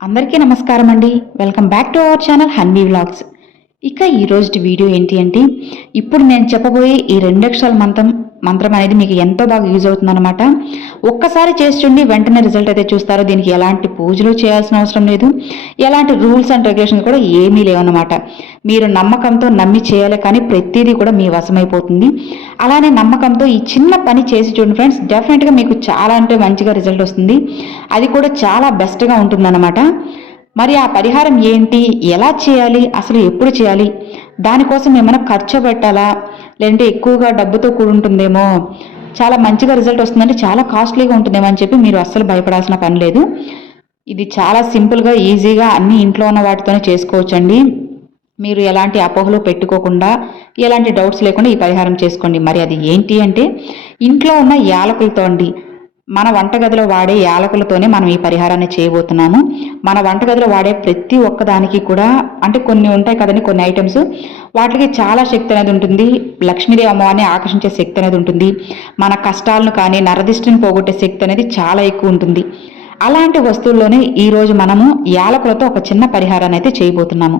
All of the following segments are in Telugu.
అందరికీ నమస్కారం అండి. Welcome back to our channel Hanvi vlogs ఇక ఈరోజు వీడియో ఏంటి అంటే ఇప్పుడు నేను చెప్పబోయే ఈ రెండు అక్షరాల మంత్రం మంత్రం అనేది మీకు ఎంతో బాగా యూజ్ అవుతుందన్నమాట. ఒక్కసారి చేస్తుండి వెంటనే రిజల్ట్ అయితే చూస్తారో దీనికి ఎలాంటి పూజలు చేయాల్సిన అవసరం లేదు. ఎలాంటి రూల్స్ అండ్ రెగ్యులేషన్స్ కూడా ఏమీ లేవన్నమాట. మీరు నమ్మకంతో నమ్మి చేయాలి కానీ ప్రతిదీ కూడా మీ వశమైపోతుంది. అలానే నమ్మకంతో ఈ చిన్న పని చేసి చూడండి ఫ్రెండ్స్ డెఫినెట్గా మీకు చాలా అంటే మంచిగా రిజల్ట్ వస్తుంది. అది కూడా చాలా బెస్ట్గా ఉంటుందన్నమాట. మరి ఆ పరిహారం ఏంటి? ఎలా చేయాలి? అసలు ఎప్పుడు చేయాలి? దానికోసం ఏమైనా ఖర్చు పెట్టాలా? లేదంటే ఎక్కువగా డబ్బుతో కూడుంటుందేమో చాలా మంచిగా రిజల్ట్ వస్తుందంటే చాలా కాస్ట్లీగా ఉంటుందేమో అని చెప్పి మీరు అస్సలు భయపడాల్సిన పని లేదు. ఇది చాలా సింపుల్గా ఈజీగా అన్ని ఇంట్లో ఉన్న వాటితోనే చేసుకోవచ్చండి. మీరు ఎలాంటి అపోహలు పెట్టుకోకుండా ఎలాంటి డౌట్స్ లేకుండా ఈ పరిహారం చేసుకోండి. మరి అది ఏంటి అంటే ఇంట్లో ఉన్న యాలకులతో అండి. మన వంటగదిలో వాడే యాలకులతోనే మనం ఈ పరిహారాన్ని చేయబోతున్నాము. మన వంటగదిలో వాడే ప్రతి ఒక్కదానికి కూడా అంటే కొన్ని ఉంటాయి కదండి కొన్ని ఐటమ్స్ వాటికి చాలా శక్తి అనేది ఉంటుంది. లక్ష్మీదేవి అమ్మవారిని ఆకర్షించే శక్తి అనేది ఉంటుంది. మన కష్టాలను కానీ నరదిష్టిని పోగొట్టే శక్తి అనేది చాలా ఎక్కువ ఉంటుంది. అలాంటి వస్తువుల్లోనే ఈరోజు మనము యాలకులతో ఒక చిన్న పరిహారాన్ని అయితే చేయబోతున్నాము.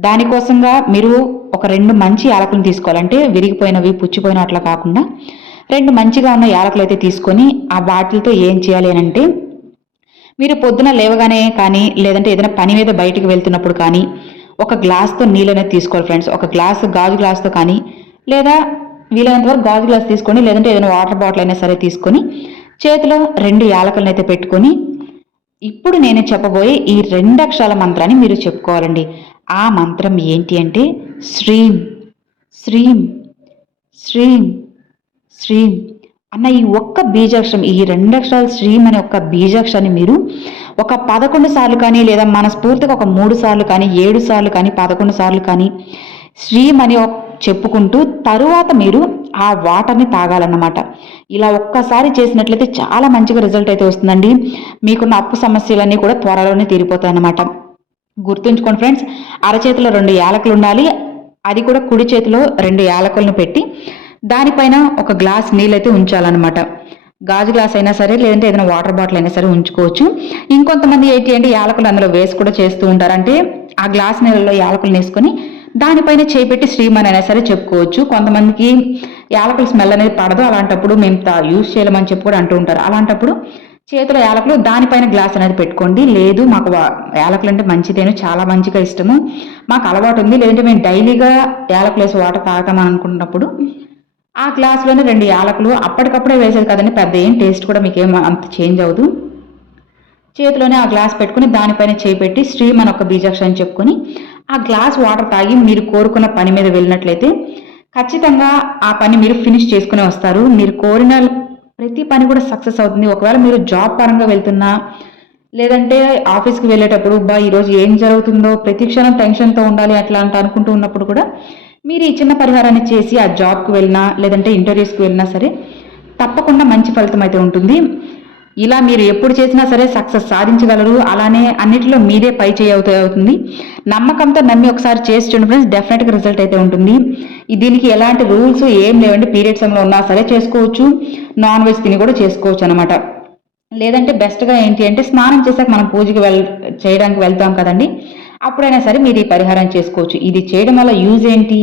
దానికోసంగా మీరు ఒక రెండు మంచి యాలకులను తీసుకోవాలంటే విరిగిపోయినవి పుచ్చిపోయిన అట్లా కాకుండా రెండు మంచిగా ఉన్న యాలకులు అయితే తీసుకొని ఆ వాటిలతో ఏం చేయాలి అని అంటే మీరు పొద్దున లేవగానే కానీ లేదంటే ఏదైనా పని మీద బయటికి వెళ్తున్నప్పుడు కానీ ఒక గ్లాస్తో నీళ్ళనే తీసుకోవాలి ఫ్రెండ్స్ ఒక గ్లాస్ గాజు గ్లాస్తో కానీ లేదా వీలైనంత వరకు గాజు గ్లాస్ తీసుకొని లేదంటే ఏదైనా వాటర్ బాటిల్ అయినా సరే తీసుకొని చేతిలో రెండు యాలకులను అయితే పెట్టుకొని ఇప్పుడు నేను చెప్పబోయే ఈ రెండు అక్షరాల మంత్రాన్ని మీరు చెప్పుకోవాలండి. ఆ మంత్రం ఏంటి అంటే శ్రీం శ్రీం శ్రీం. శ్రీం. అన్న ఈ ఒక్క బీజాక్షరం ఈ రెండు అక్షరాలు శ్రీం అనే ఒక్క బీజాక్షరాన్ని మీరు ఒక పదకొండు సార్లు కానీ లేదా మనస్ఫూర్తిగా ఒక మూడు సార్లు కానీ ఏడు సార్లు కానీ పదకొండు సార్లు కానీ శ్రీం అని చెప్పుకుంటూ తరువాత మీరు ఆ వాటర్ని తాగాలన్నమాట. ఇలా ఒక్కసారి చేసినట్లయితే చాలా మంచిగా రిజల్ట్ అయితే వస్తుందండి. మీకున్న అప్పు సమస్యలన్నీ కూడా త్వరలోనే తీరిపోతాయి అన్నమాట గుర్తుంచుకోండి ఫ్రెండ్స్ అరచేతిలో రెండు యాలకులు ఉండాలి. అది కూడా కుడి చేతిలో రెండు యాలకులను పెట్టి దానిపైన ఒక గ్లాస్ నీళ్ళైతే ఉంచాలన్నమాట. గాజు గ్లాస్ అయినా సరే లేదంటే ఏదైనా వాటర్ బాటిల్ అయినా సరే ఉంచుకోవచ్చు. ఇంకొంతమంది ఏంటి అంటే యాలకులు అందులో వేసి కూడా చేస్తూ ఉంటారంటే ఆ గ్లాస్ నీళ్ళలో యాలకులు వేసుకొని దానిపైన చేపెట్టి శ్రీమన్ అయినా సరే చెప్పుకోవచ్చు. కొంతమందికి యాలకుల స్మెల్ అనేది పడదు. అలాంటప్పుడు మేము యూజ్ చేయలేమని చెప్పి కూడా అంటూ ఉంటారు. అలాంటప్పుడు చేతిలో యాలకులు దానిపైన గ్లాస్ అనేది పెట్టుకోండి. లేదు మాకు యాలకులు అంటే మంచిదేను చాలా మంచిగా ఇష్టము. మాకు అలవాటు ఉంది. లేదంటే మేము డైలీగా యాలకులు వేసి వాటర్ తాగుతామని అనుకున్నప్పుడు ఆ గ్లాసులోనే రెండు యాలకులు అప్పటికప్పుడే వేసేది కదండి పెద్ద ఏం టేస్ట్ కూడా మీకు ఏం అంత చేంజ్ అవ్వదు. చేతిలోనే ఆ గ్లాస్ పెట్టుకుని దానిపైన చేయి పెట్టి స్ట్రీమ్ అని ఒక బీజాక్షరం చెప్పుకొని ఆ గ్లాస్ వాటర్ తాగి మీరు కోరుకున్న పని మీద వెళ్ళినట్లయితే ఖచ్చితంగా ఆ పని మీరు ఫినిష్ చేసుకుని వస్తారు. మీరు కోరిన ప్రతి పని కూడా సక్సెస్ అవుతుంది. ఒకవేళ మీరు జాబ్ పరంగా వెళ్తున్నా లేదంటే ఆఫీస్కి వెళ్ళేటప్పుడు బా ఈరోజు ఏం జరుగుతుందో ప్రతి క్షణం టెన్షన్తో ఉండాలి అట్లా అంట అనుకుంటూ ఉన్నప్పుడు కూడా మీరు ఈ చిన్న పరిహారాన్ని చేసి ఆ జాబ్కి వెళ్ళినా లేదంటే ఇంటర్వ్యూస్కి వెళ్ళినా సరే తప్పకుండా మంచి ఫలితం అయితే ఉంటుంది. ఇలా మీరు ఎప్పుడు చేసినా సరే సక్సెస్ సాధించగలరు. అలానే అన్నిటిలో మీదే పై చేయి అవుతుంది. నమ్మకంతో నమ్మి ఒకసారి చేసి చూడండి ఫ్రెండ్స్ డెఫినెట్గా రిజల్ట్ అయితే ఉంటుంది. దీనికి ఎలాంటి రూల్స్ ఏం లేవండి. పీరియడ్ సమయంలో ఉన్నా సరే చేసుకోవచ్చు. నాన్ వెజ్ తిని కూడా చేసుకోవచ్చు అనమాట లేదంటే బెస్ట్గా ఏంటి అంటే స్నానం చేశాక మనం పూజకి వెళ్ చేయడానికి వెళ్తాం కదండి. అప్పుడైనా సరే మీరు ఈ పరిహారం చేసుకోవచ్చు. ఇది చేయడం వల్ల యూజ్ ఏంటి?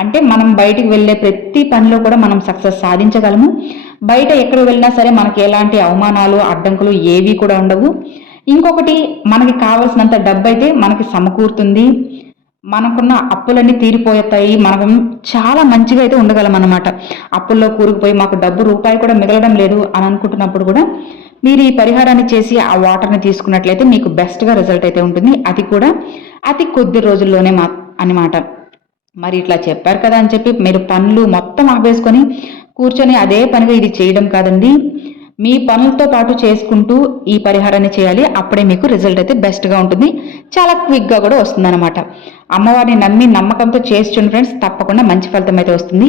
అంటే మనం బయటికి వెళ్ళే ప్రతి పనిలో కూడా మనం సక్సెస్ సాధించగలము. బయట ఎక్కడ వెళ్ళినా సరే మనకి ఎలాంటి అవమానాలు అడ్డంకులు ఏవి కూడా ఉండవు. ఇంకొకటి మనకి కావాల్సినంత డబ్బు అయితే మనకి సమకూరుతుంది. మనకున్న అప్పులన్నీ తీరిపోతాయి. మనం చాలా మంచిగా అయితే ఉండగలం అనమాట అప్పుల్లో కూరుకుపోయి మాకు డబ్బు రూపాయి కూడా మిగలడం లేదు అని అనుకుంటున్నప్పుడు కూడా మీరు ఈ పరిహారాన్ని చేసి ఆ వాటర్ని తీసుకున్నట్లయితే మీకు బెస్ట్గా రిజల్ట్ అయితే ఉంటుంది. అది కూడా అతి కొద్ది రోజుల్లోనే మా అనమాట మరి ఇట్లా చెప్పారు కదా అని చెప్పి మీరు పనులు మొత్తం ఆపేసుకొని కూర్చొని అదే పనిగా ఇది చేయడం కాదండి. మీ పనులతో పాటు చేసుకుంటూ ఈ పరిహారాన్ని చేయాలి. అప్పుడే మీకు రిజల్ట్ అయితే బెస్ట్గా ఉంటుంది. చాలా క్విక్గా కూడా వస్తుందన్నమాట. అమ్మవారిని నమ్మి నమ్మకంతో చేస్తుండే ఫ్రెండ్స్. తప్పకుండా మంచి ఫలితం అయితే వస్తుంది.